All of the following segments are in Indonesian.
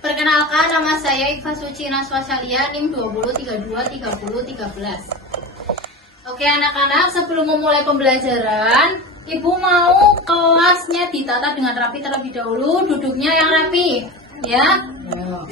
Perkenalkan, nama saya Iva Suci Naswasalia, NIM 20323013. Oke anak-anak, sebelum memulai pembelajaran, Ibu mau kelasnya ditata dengan rapi terlebih dahulu, duduknya yang rapi, ya?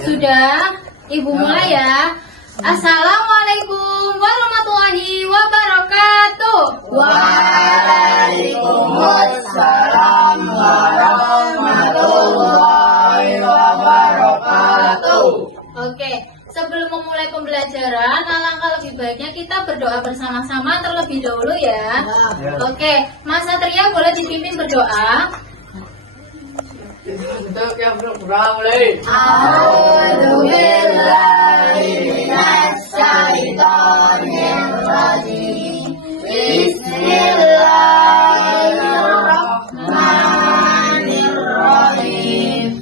Sudah, Ibu mulai ya. Assalamualaikum warahmatullahi wabarakatuh. Waalaikumsalam warahmatullahi wabarakatuh. Oke, sebelum memulai pembelajaran, alangkah lebih baiknya kita berdoa bersama-sama terlebih dahulu ya. Oke, Mas Satria boleh dipimpin berdoa. Untuk yang berkurang mulai. Bismillahirrahmanirrahim.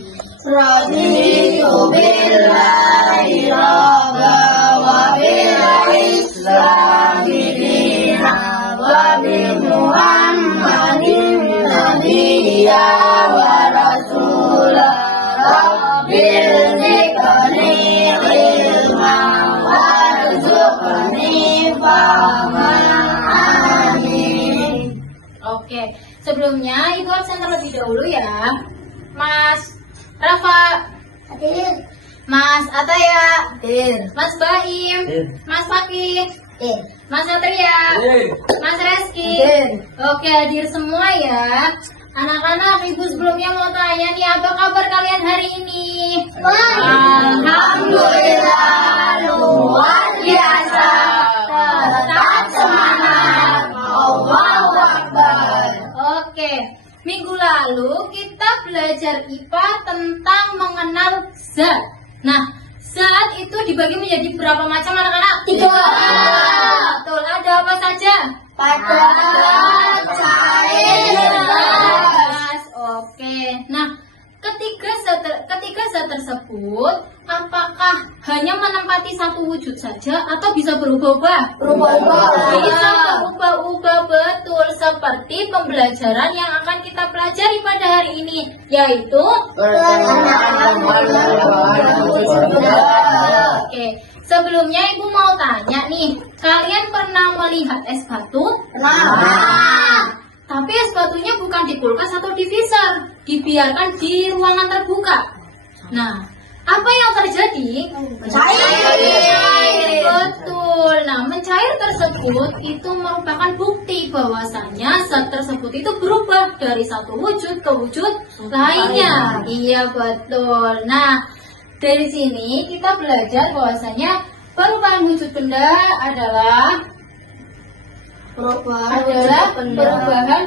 Raditu billahi rabba wa bil islami dinan wa bi Muhammadin nabiyya wa rasulah. Rabbil zidni ilman warzuqni fahman. Amin. Oke, sebelumnya Ibu absen terlebih dahulu ya. Mas Rafa, Hadir. Mas Ataya, Hadir. Mas Baim, Mas Fakih, Mas Satria, Mas Reski. Hadir. Oke, hadir semua ya. Anak-anak, Ibu sebelumnya mau tanya nih, apa kabar kalian hari ini? Alhamdulillah, luar biasa. Tetap semangat. Allahu Akbar. Oke, minggu lalu kita belajar IPA tentang mengenal zat. Nah, zat itu dibagi menjadi berapa macam anak-anak? 3. Betul, ada apa saja? Padat, cair, gas. Oke, nah ketiga zat tersebut apakah hanya menempati satu wujud saja atau bisa berubah-ubah? Berubah-ubah. Bisa berubah-ubah, betul, seperti pembelajaran yang akan kita pelajari pada hari ini, yaitu Oke, sebelumnya Ibu mau tanya nih, kalian pernah melihat es batu? Tapi es batunya bukan di kulkas atau di freezer, dibiarkan di ruangan terbuka. Nah, apa yang terjadi? Mencair. Betul. Nah, mencair tersebut itu merupakan bukti bahwasannya zat tersebut itu berubah dari satu wujud ke wujud lainnya. Iya, betul. Nah, dari sini kita belajar bahwasanya perubahan wujud benda adalah perubahan bentuk benda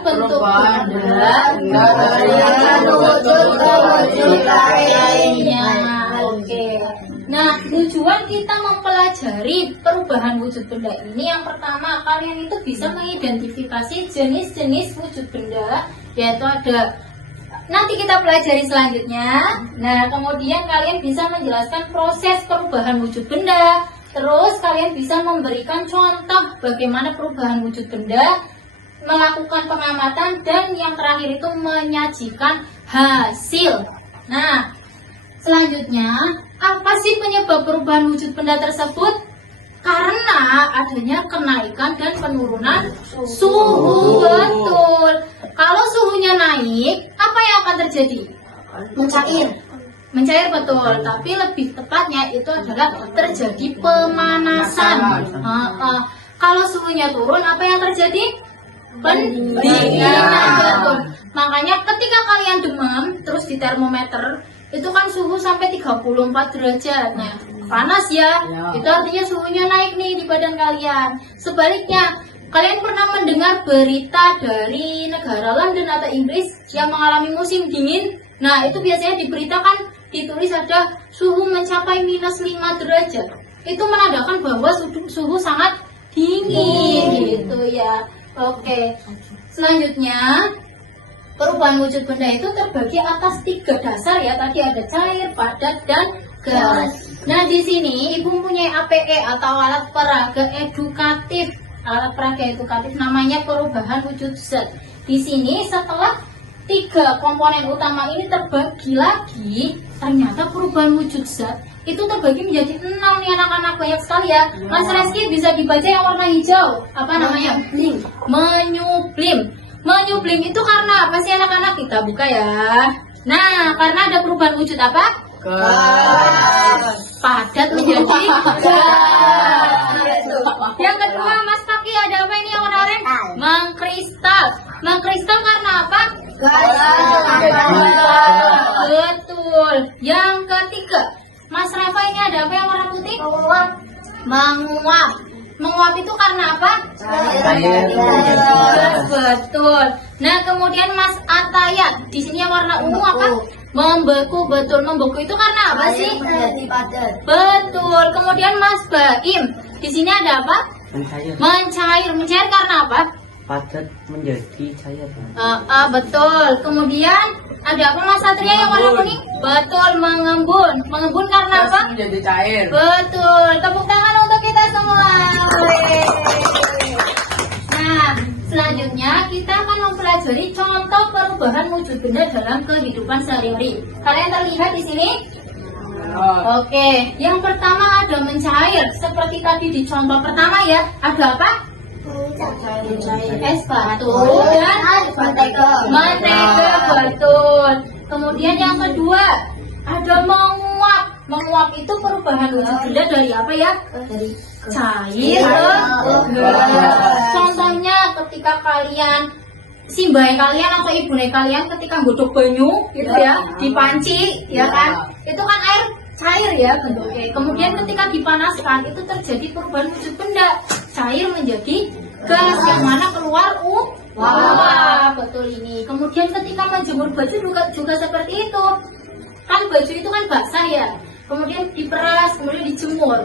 dari wujud ke wujud lainnya. Oke. Nah, tujuan kita mempelajari perubahan wujud benda ini, yang pertama kalian itu bisa mengidentifikasi jenis-jenis wujud benda, yaitu ada, nanti kita pelajari selanjutnya. Nah, kemudian kalian bisa menjelaskan proses perubahan wujud benda. Terus kalian bisa memberikan contoh bagaimana perubahan wujud benda, melakukan pengamatan, dan yang terakhir itu menyajikan hasil. Nah, selanjutnya, apa sih penyebab perubahan wujud benda tersebut? Karena adanya kenaikan dan penurunan suhu. Betul. Kalau suhunya naik, apa yang akan terjadi? Mencair, betul, tapi lebih tepatnya itu adalah terjadi pemanasan. Kalau suhunya turun, apa yang terjadi? Pendinginan, betul. Makanya ketika kalian demam, terus di termometer, itu kan suhu sampai 34 derajat. Nah, panas ya, itu artinya suhunya naik nih di badan kalian. Sebaliknya, kalian pernah mendengar berita dari negara London atau Inggris yang mengalami musim dingin? Nah, itu biasanya diberitakan, ditulis ada suhu mencapai -5 derajat. Itu menandakan bahwa suhu sangat dingin gitu ya. Oke. Selanjutnya, perubahan wujud benda itu terbagi atas 3 dasar ya. Tadi ada cair, padat, dan gas. Nah, di sini Ibu mempunyai APE atau alat peraga edukatif. Alat peraga edukatif namanya perubahan wujud zat. Di sini setelah tiga komponen utama ini terbagi lagi, ternyata perubahan wujud zat itu terbagi menjadi 6 nih anak-anak, banyak sekali ya. Mas Reski bisa dibaca yang warna hijau, apa namanya? Menyublim. Menyublim itu karena apa sih anak-anak? Kita buka ya. Nah, karena ada perubahan wujud apa? Padat menjadi gas. Yang kedua, Mas Paki, ada apa ini yang warna oranye? Mengkristal. Mengkristal karena apa? Betul. Yang ketiga, Mas Rafa, ini ada apa yang warna putih? Menguap. Menguap itu karena apa? Betul. Nah, kemudian Mas Atayat, di sini yang warna ungu apa? Membeku. Betul. Membeku itu karena apa sih? Betul. Kemudian Mas Baim, di sini ada apa? Mencair. Mencair karena apa? Padat menjadi cair. Betul. Kemudian ada apa Mas Satria yang warna kuning? Betul. Mengembun. Mengembun karena apa? Menjadi cair. Betul. Tepuk tangan untuk kita semua. Nah, selanjutnya kita akan mempelajari contoh perubahan wujud benda dalam kehidupan sehari-hari. Kalian terlihat di sini? Oke. Yang pertama ada mencair. Seperti tadi di contoh pertama ya. Ada apa? Es batu dan mentega. Betul. Kemudian yang kedua ada menguap. Menguap itu perubahan wujud benda dari apa ya? Dari cair ke gas. Contohnya ketika kalian simbah kalian atau ibu kalian ketika godok banyu gitu ya, dipanci ya kan, itu kan air cair ya bentuknya. Kemudian ketika dipanaskan itu terjadi perubahan wujud benda, cair menjadi gas yang mana keluar uap. Betul ini. Kemudian ketika menjemur baju juga seperti itu. Kan baju itu kan basah ya. Kemudian diperas, kemudian dijemur.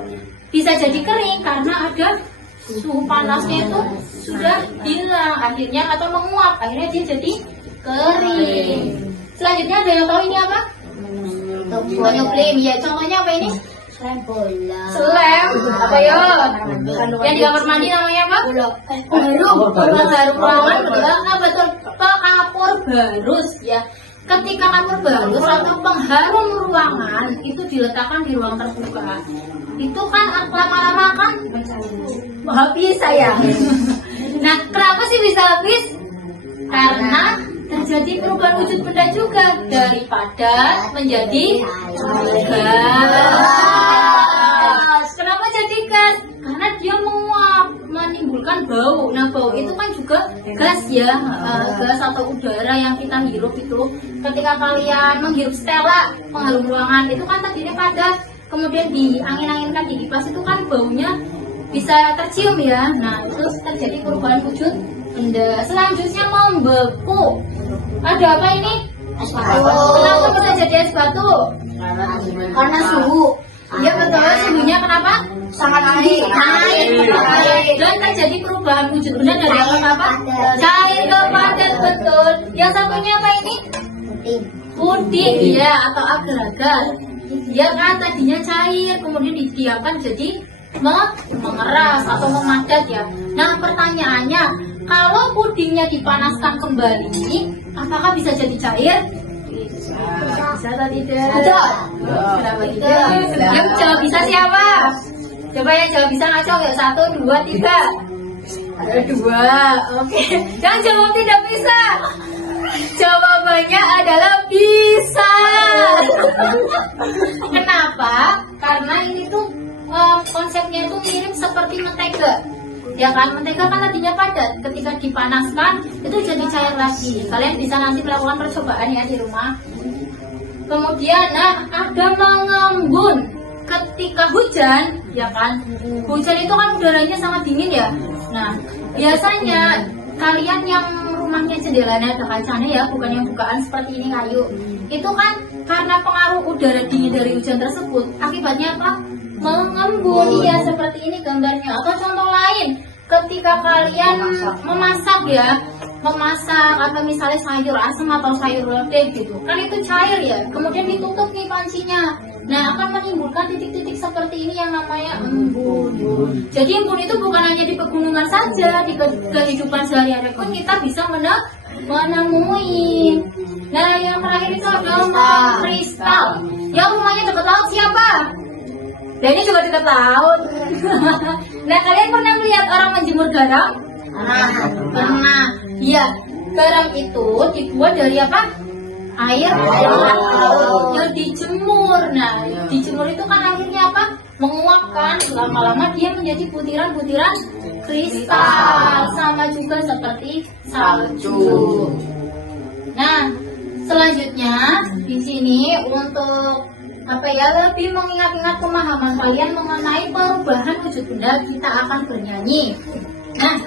Bisa jadi kering karena ada suhu panasnya itu sudah hilang akhirnya atau menguap, akhirnya dia jadi kering. Selanjutnya ada yang tahu ini apa? Menyublim. Ya, contohnya apa ini? Selem. Apa ya? Yang di kamar mandi namanya apa? Pengharum. Pengharum ruangan. Betul. Pengapur barus ya. Ketika kapur barus atau pengharum ruangan itu diletakkan di ruang terbuka, itu kan lama-lama kan habis sayang. Nah, kenapa sih bisa habis? Karena terjadi perubahan wujud benda juga dari padat menjadi gas. Kenapa jadi gas? Karena dia menguap, menimbulkan bau. Nah, bau itu kan juga gas ya, gas atau udara yang kita hirup itu. Ketika kalian menghirup stella, pengharum ruangan, itu kan tadinya padat, kemudian diangin-anginkan di kipas itu kan baunya bisa tercium ya. Nah, itu terjadi perubahan wujud benda. Selanjutnya membeku. Ada apa ini? Es batu. Kenapa bisa jadi es batu? Karena suhu. Iya betul, suhunya kenapa? Sangat tinggi. Naik. Dan terjadi perubahan wujud benda dari apa? Cair ke padat, betul. Yang satunya apa ini? Puding ya, atau agar-agar. Dia kan tadinya cair, kemudian didiamkan jadi mengeras atau memadat ya. Nah, pertanyaannya, kalau pudingnya dipanaskan kembali, apakah bisa jadi cair? Bisa atau tidak? Betul. Kenapa tidak? Yang jawab bisa siapa? Coba yang jawab bisa ngaco ya. 1, 2, 3. Ada 2. Oke. Yang jawab tidak bisa. Jawabannya adalah bisa. Kenapa? Karena ini tuh konsepnya itu mirip seperti mentega. Ya kan, mentega kan tadinya padat, ketika dipanaskan itu jadi cair lagi. Kalian bisa nanti melakukan percobaan ya di rumah. Kemudian, nah, ada mengembun. Ketika hujan, ya kan, hujan itu kan udaranya sangat dingin ya. Nah, biasanya kalian yang rumahnya jendelanya ada kacanya ya, bukan yang bukaan seperti ini kayu. Itu kan karena pengaruh udara dingin dari hujan tersebut, akibatnya apa? Mengembun ya, seperti ini gambarnya. Atau contoh lain, ketika kalian memasak ya, atau misalnya sayur asam atau sayur lodeh gitu, kan itu cair ya, kemudian ditutup nih pancinya. Nah, akan menimbulkan titik-titik seperti ini yang namanya embun. Jadi embun itu bukan hanya di pegunungan saja, di kehidupan sehari-hari pun kita bisa menemui. Nah, yang terakhir itu adalah kristal. Yang rumahnya dekat laut siapa? Dan ini juga dekat laut. Nah, kalian pernah lihat orang menjemur garam? Pernah. Iya, garam itu dibuat dari apa? Air laut yang dijemur. Nah, dijemur itu kan akhirnya apa? Menguapkan. Lama-lama dia menjadi butiran-butiran kristal, sama juga seperti salju. Nah, selanjutnya di sini untuk apa ya, lebih mengingat-ingat pemahaman kalian mengenai perubahan wujud benda, kita akan bernyanyi. Nah,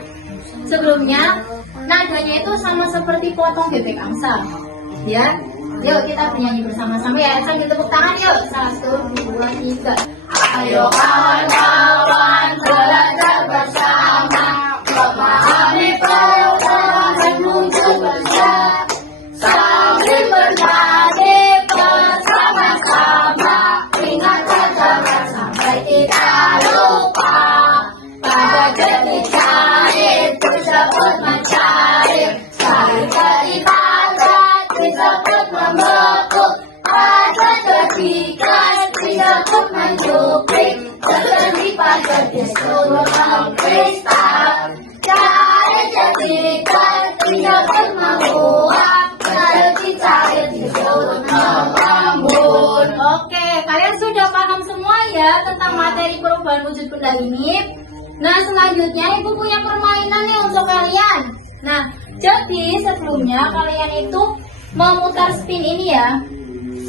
sebelumnya nadanya itu sama seperti potong bebek angsa. Ya, yuk kita bernyanyi bersama-sama ya. Sambil tepuk tangan yuk. 1, 2, 3. Ayo kawan-kawan belajar bersama, memahami perubahan wujud benda, sambil bernyanyi bersama-sama, ingat jangan sampai kita lupa. Pada detik cair disebut mencair, cair ketika disebut membeku, pada ketika disebut menjuprik, terjadi pada disebut kristal, cair ketika disebut menguap, jadi cair disebut mengembun. Oke, kalian sudah paham semua ya tentang materi perubahan wujud benda ini. Nah, selanjutnya ibu punya permainan nih untuk kalian. Nah, jadi sebelumnya kalian itu memutar spin ini ya.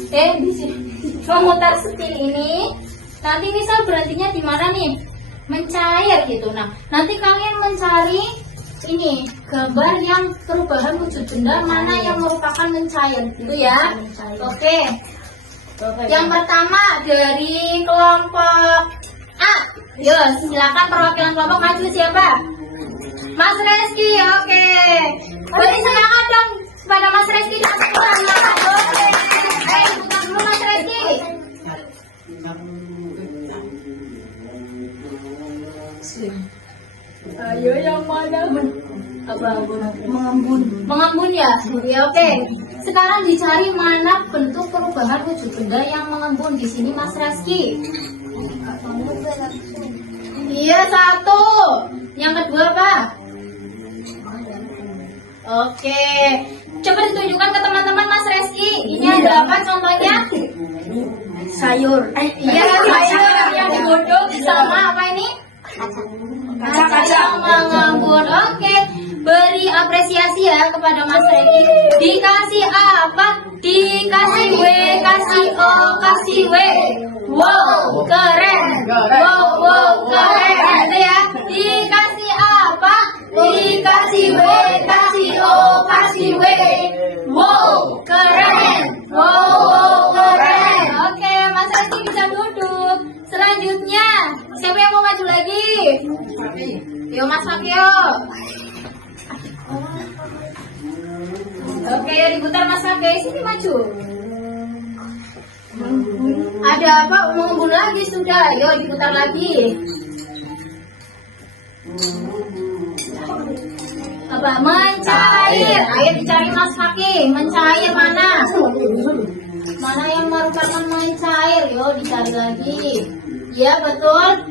Di sini. Memutar spin ini. Nanti misal berhentinya di mana nih? Mencair gitu. Nah, nanti kalian mencari ini gambar yang perubahan wujud benda mana yang merupakan mencair gitu ya. Oke. Yang pertama dari kelompok A. Yo, silakan perwakilan kelompok maju siapa? Mas Reski, oke. Beri semangat dong pada Mas Reski dan teman-teman. Oke. Bukan dulu Mas Reski. Ayo yang mana? Mengembun ya? Ya, oke. Sekarang dicari mana bentuk perubahan wujud benda yang mengembun. Di sini Mas Reski. Iya, 1. Yang kedua apa? Oke. Coba ditunjukkan ke teman-teman Mas Reski. Ini ada apa contohnya? Sayur. Iya, sayur yang digodok sama apa ini? Kaca mengembun. Oke. Beri apresiasi ya kepada Mas Reski. Dikasih apa? Dikasih W, kasih O, kasih W. Wow, keren. Wow, keren. Itu ya. Dikasih apa? Dikasih W, kasih O, kasih W. Wow, keren. Wow, keren. Oke, Mas Reski bisa duduk. Selanjutnya, siapa yang mau maju lagi? Yo, Mas Fakio. Oke, diputar Mas Fakio. Sini maju. Ada apa? Mengembun lagi sudah. Yo, diputar lagi. Apa? Mencair. Ayo dicari Mas Fakih. Mencair mana? Mana yang merupakan mencair? Yo, dicari lagi. Ya, betul.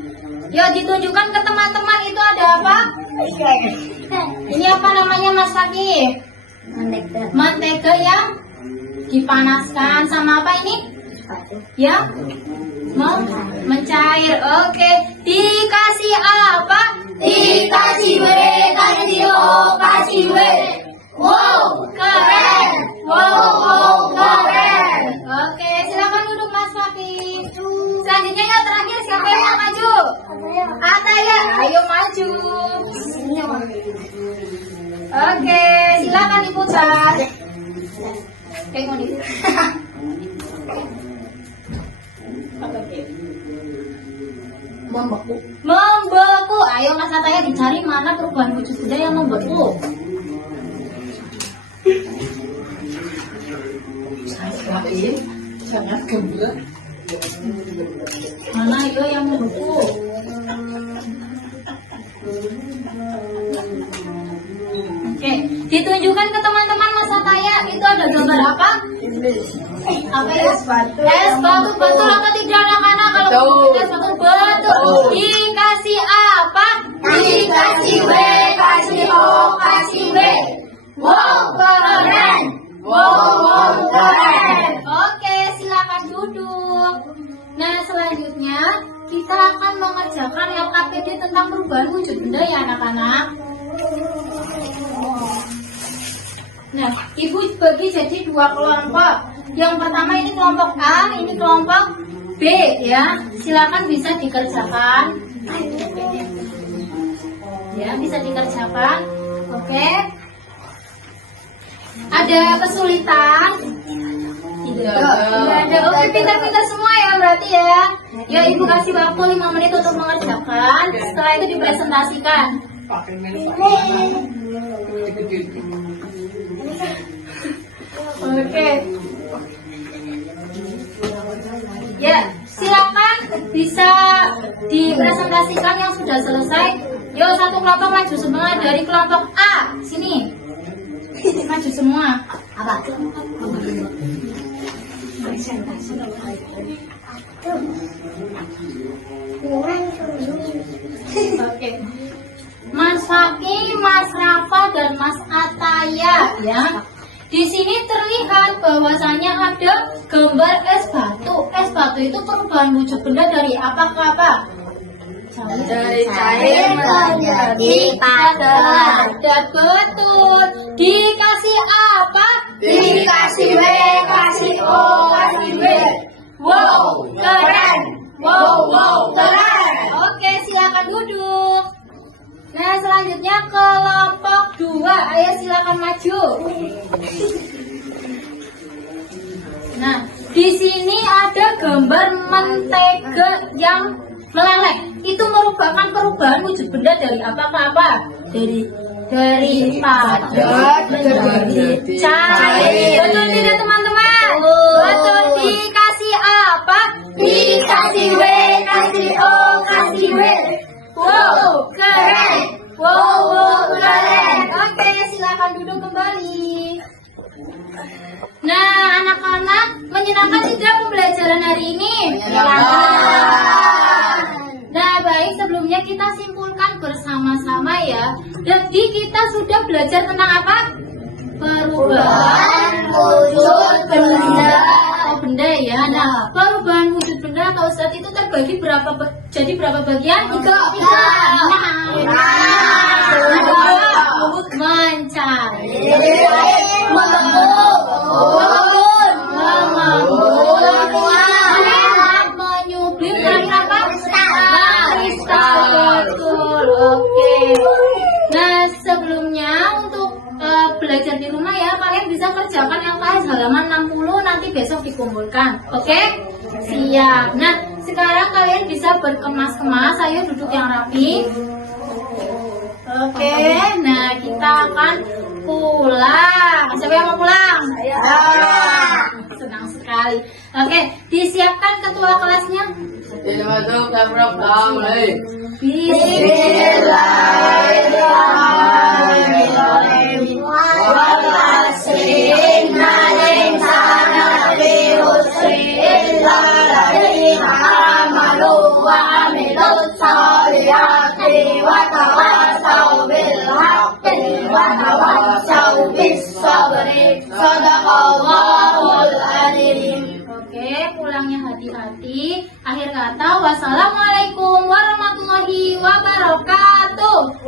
Yo, ditunjukkan ke teman-teman itu ada apa? Ini apa namanya Mas Fakih? Mentega yang dipanaskan sama apa ini? Ya, mencair. Oke, dikasih apa? Dikasih W, kasih O, kasih W. Wow, keren. Wow, keren. Oke, silakan duduk Mas Fakih. Selanjutnya yang terakhir siapa yang mau maju? Ataya, ayo maju. Oke, silakan diputar. Tengok nih. Membeku. Ayo Mas Ataya dicari mana perubahan wujud benda yang membeku. Mana yo yang membeku? Oke, Ditunjukkan ke teman-teman Mas Ataya, itu ada gambar apa? Apa ya? Es batu. Betul atau tidak anak-anak? Kalau es batu betul. Dikasih apa? Dikasih W, kasih O, kasih W. Wow, keren. Wow, keren. Oke, silakan duduk. Nah, selanjutnya kita akan mengerjakan LKPD tentang perubahan wujud benda ya anak-anak. Nah, Ibu bagi jadi dua kelompok. Yang pertama ini kelompok A, ini kelompok B ya. Silakan bisa dikerjakan. Ya, bisa dikerjakan. Oke. Ada kesulitan? Tidak ada. Oke, pintar-pintar semua ya berarti ya. Ya, Ibu kasih waktu 5 menit untuk mengerjakan. Setelah itu dipresentasikan. Oke. Ya, silakan bisa dipresentasikan yang sudah selesai. Yo, satu kelompok maju semua dari kelompok A. Sini. Maju semua. Apa? Oke. Mas Faki, Mas Rafa, dan Mas Ataya ya. Di sini terlihat bahwasanya ada gambar es batu. Es batu itu perubahan wujud benda dari apa ke apa? Dari cair menjadi padat. Betul. Dikasih apa? Dikasih W, kasih O, kasih W. Wow, keren. Wow, keren. Oke, silakan duduk. Nah, selanjutnya kelompok 2. Ayo silakan maju. Nah, di sini ada gambar mentega yang meleleh. Itu merupakan perubahan wujud benda dari apa ke apa? Dari padat menjadi cair. Betul tidak teman-teman? Betul. Dikasih apa? Dikasih W, kasih O, kasih W. Wow, keren. Wow, keren. Oke, silakan duduk kembali. Nah, anak-anak, menyenangkan tidak pembelajaran hari ini? Nah, baik, sebelumnya kita simpulkan bersama-sama ya. Jadi kita sudah belajar tentang apa? Perubahan wujud benda. Benda ya. Nah, perubahan wujud benda atau zat itu terbagi jadi berapa bagian? 3. Mencari, menyublim dan apa? Kristal. Betul. Oke. Nah, sebelumnya untuk belajar di rumah ya, kalian bisa kerjakan LKS halaman 60 nanti besok dikumpulkan. Oke? Siap. Nah, sekarang kalian bisa berkemas-kemas. Ayo duduk yang rapi. Oke. Nah, kita akan pulang. Siapa yang mau pulang? Senang sekali. Oke, disiapkan ketua kelasnya. Oke, pulangnya hati-hati. Akhir kata, wassalamualaikum warahmatullahi wabarakatuh.